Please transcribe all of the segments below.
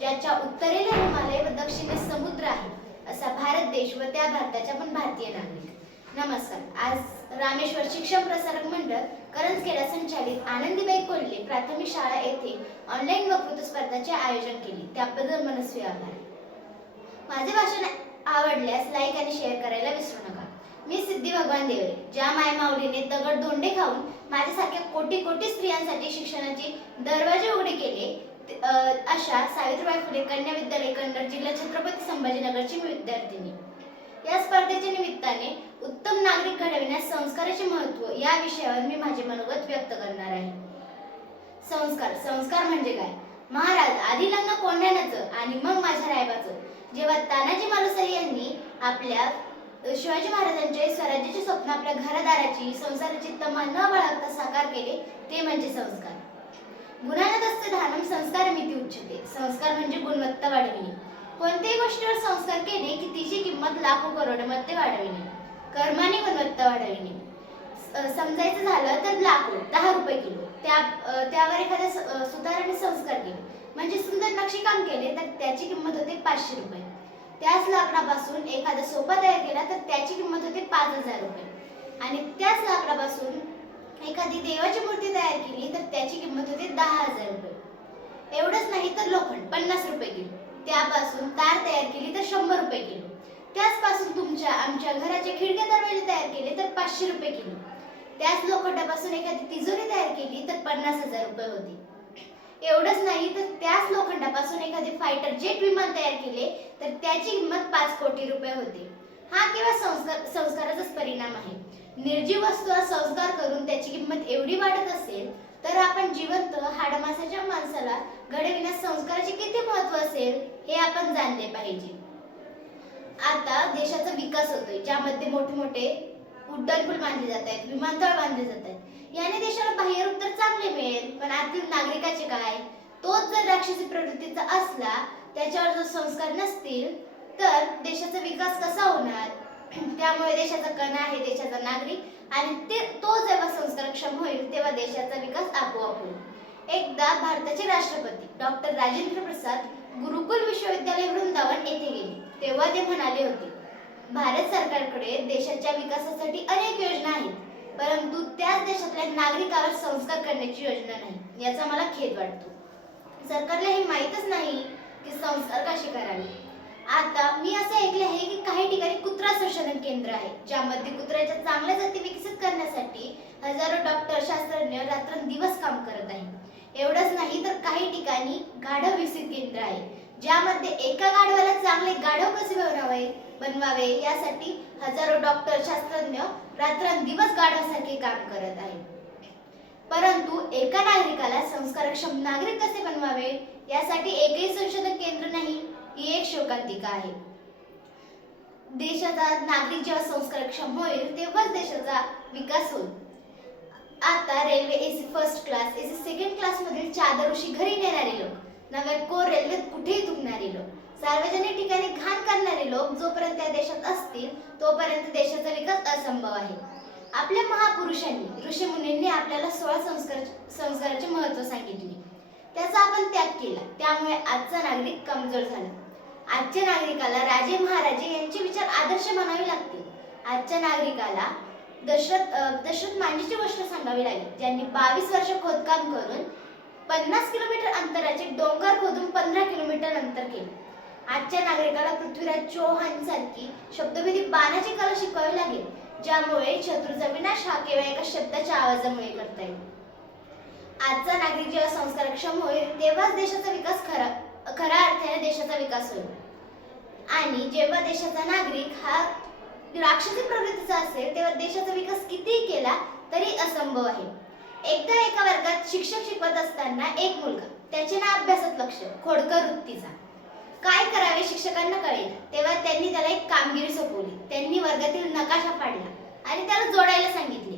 ज्याच्या उत्तरेला हिमालय व दक्षिणेस समुद्र आहे असा भारत देश व त्या भारताच्या पण भारतीय नागरिक. नमस्कार. आज रामेश्वर शिक्षण प्रसारक मंडळ करंजखेडा संचालित आनंदीबाई कोल्हे प्राथमिक शाळा येथे ऑनलाईन वक्तृत्व स्पर्धाचे आयोजन केले, त्याबद्दल मनस्वी आभार. माझे भाषण आवडल्यास लाईक आणि शेअर करायला विसरू नका. मी सिद्धी भगवान देवरे. ज्या मायमाऊलीने दगड दोंडे खाऊन माझ्यासारख्या कोटी कोटी स्त्रियांसाठी शिक्षणाचे दरवाजे उघडे केले अशा सावित्रीबाई फुले कन्या विद्यालय कन्नड, जिल्हा छत्रपती संभाजीनगरची मी विद्यार्थिनी. या स्पर्धेच्या निमित्ताने उत्तम नागरिक घडविण्यास संस्काराचे महत्त्व या विषयावर मी माझे मनोगत व्यक्त करणार आहे. संस्कार म्हणजे काय? महाराज आधी लग्न कोंढाण्याचं आणि मग माझ्या रायबाचं. जेव्हा तानाजी मालुसरे यांनी आपल्या शिवाजी महाराजांचे स्वराज्याचे स्वप्न आपल्या घरदाराची संसाराची तमा न बाळगता साकार केले, ते म्हणजे संस्कार. गुणानदस्ते धानम संस्कारमिति उच्यते. संस्कार म्हणजे गुणवत्ता वाढविणे. कोणत्याही गोष्टीवर संस्कार केले की तिची किंमत लाखो करोडमध्ये वाढविणे. कर्माने गुणवत्ता वाढविणे. समजायचं झालं तर लाकूड 10 रुपये किलो, त्यावर एखाद्या सुताराने संस्कार केले म्हणजे सुंदर नक्षीकाम केले तर त्याची किंमत होते 500 रुपये. त्याच लाकडापासून एखादा सोफा तयार केला तर त्याची किंमत होते 5000 रुपये. आणि त्याच लाकडापासून एखादी देवाची मूर्ती तयार केली तर त्याची किंमत होते 10,000 रुपये. एवढंच नाही तर लोखंड 50 रुपये किलो. त्यापासून तार तयार केली तर 100 रुपये किलो. त्याचपासून आमच्या घराचे खिडक्या दरवाजे तयार केले तर 500 रुपये किलो. त्याच लोखंडापासून एखादी तिजोरी तयार केली तर 50,000 रुपये होते. एवढंच नाही तर त्याच लोखंडापासून एखादे फायटर जेट विमान तयार केले तर त्याची किंमत 5 कोटी रुपये होते. हा केवळ संस्काराचाच परिणाम आहे. निर्जीव वस्तूवर संस्कार करून त्याची किंमत एवढी वाढत असेल तर आपण जिवंत हाडमासाच्या माणसाला घडविण्यास संस्काराचे किती महत्त्व असेल हे आपण जाणले पाहिजे. आता देशाचा विकास होतोय, ज्यामध्ये मोठे मोठे उड्डाणपूल बांधले जात आहेत, विमानतळ बांधले जात आहेत. याने देशाला बाह्यरूप तर चांगले मिळेल, पण आतील नागरिकाचे काय? तोच जर राक्षसी प्रवृत्तीचा असला, त्याच्यावर जर संस्कार नसतील तर देशाचा विकास कसा होणार? त्यामुळे देशाचा कणा आहे देशाचा नागरिक, आणि तो जेव्हा संस्कारक्षम होईल तेव्हा देशाचा विकास आपोआप होईल. एकदा भारताचे राष्ट्रपती डॉक्टर राजेंद्र प्रसाद गुरुकुल विश्वविद्यालय वृंदावन येथे गेले, तेव्हा ते म्हणाले होते, भारत सरकारकडे देशाच्या विकासासाठी अनेक योजना आहेत, परंतु त्याच देशातल्या नागरिकावर संस्कार करण्याची योजना नाही. याचा मला खेद वाटतो. सरकारला हे माहीतच नाही की संस्कार कसे करावे. आता मी असं ऐकले आहे की काही ठिकाणी कुत्रा संशोधन केंद्र आहे, ज्यामध्ये कुत्र्याच्या चांगल्या जाती विकसित करण्यासाठी हजारो डॉक्टर शास्त्रज्ञ रात्रंदिवस काम करत आहेत. एवढंच नाही तर काही ठिकाणी गाढव विकसित केंद्र आहे, ज्यामध्ये एका गाढवाला चांगले गाढव कसे बनवावे यासाठी हजारो डॉक्टर शास्त्रज्ञ रात्रंदिवस गाढवासारखे काम करत आहेत. परंतु एका नागरिकाला संस्कारक्षम नागरिक कसे बनवावे यासाठी एकही संशोधन केंद्र नाही, ही एक शोकांतिका आहे. देशाचा नागरिक जेव्हा संस्कारक्षम होईल तेव्हाच देशाचा विकास होईल. आता railway AC first class, AC second class मधील चादर उशी घरी नेणारे लोक, नव्या कोर रेल्वेत कुठेही थुंकणारे लोक, सार्वजनिक ठिकाणी घाण करणारे लोक जोपर्यंत त्या देशात असतील तोपर्यंत देशाचा विकास असंभव आहे. आपल्या महापुरुषांनी ऋषीमुनींनी आपल्याला 16 संस्काराचे महत्त्व सांगितले, त्याचा आपण त्याग केला, त्यामुळे आजचा नागरिक कमजोर झाला. आजच्या नागरिकाला राजे महाराजे यांचे विचार आदर्श मानावे लागतील. आजच्या नागरिकाला दशरथ मांझीची गोष्ट सांगावी लागेल, ज्यांनी 22 वर्ष खोदकाम करून 50 किलोमीटर अंतराचे डोंगर खोदून 15 किलोमीटर अंतर केले. आजच्या नागरिकाला पृथ्वीराज चौहान सारखी शब्दभेदी बाणाची कला शिकवावी लागेल, ज्यामुळे शत्रूचा विनाश हा केवळ एका शब्दाच्या आवाजामुळे करता येईल. आजचा नागरिक जेव्हा संस्कारक्षम होईल तेव्हाच देशाचा विकास खऱ्या अर्थाने देशाचा विकास होईल. आणि जेव्हा देशाचा नागरिक हा राक्षसी प्रवृत्तीचा असेल तेव्हा देशाचा विकास कितीही केला तरी असंभव आहे. एकदा एका वर्गात शिक्षक शिकवत असताना एक मुलगा, त्याचे ना अभ्यासात लक्ष, खोडकर वृत्तीचा, काय करावे शिक्षकांना कळेना. तेव्हा त्यांनी त्याला एक कामगिरी सोपवली. त्यांनी वर्गातील नकाशा फाडला आणि त्याला जोडायला सांगितले.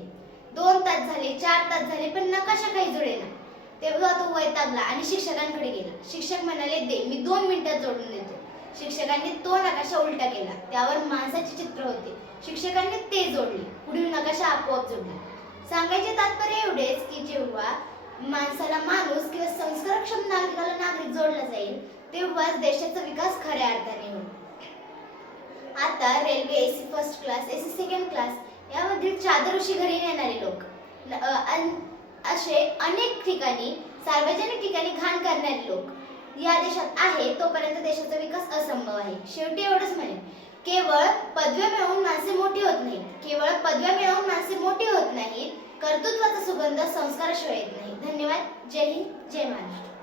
2 तास झाले, 4 तास झाले, पण नकाशा काही जोडेना. तेव्हा तो वैतागला आणि शिक्षकांकडे गेला. शिक्षक म्हणाले, दे, मी 2 मिनिटात जोडून देतो. शिक्षकांनी तो नकाशा उलटा केला, त्यावर माणसाचे चित्र होते. शिक्षकांनी ते जोडले, पुढील नकाशा आपोआप जोडला. सांगायचे तात्पर्य एवढेच की जेव्हा माणसाला माणूस किंवा संस्कारक्षम नागरिकाला नागरिक जोडला जाईल, तेव्हाच देशाचा विकास खऱ्या अर्थाने होईल. आता railway AC first class, AC second class यामधील चादरशी घरी नेणारे लोक, असे अनेक ठिकाणी सार्वजनिक ठिकाणी घाण करणारे लोक या देशात आहे, तोपर्यंत देशाचा विकास असंभव आहे. शेवटी एवढंच म्हणेन, केवळ पदव्या मिळवून माणसे मोठी होत नाहीत. केवळ पदव्या मिळवून माणसे मोठी होत नाहीत, कर्तृत्वाचा सुगंध संस्काराशिवाय येत नाही. धन्यवाद. जय हिंद, जय महाराष्ट्र.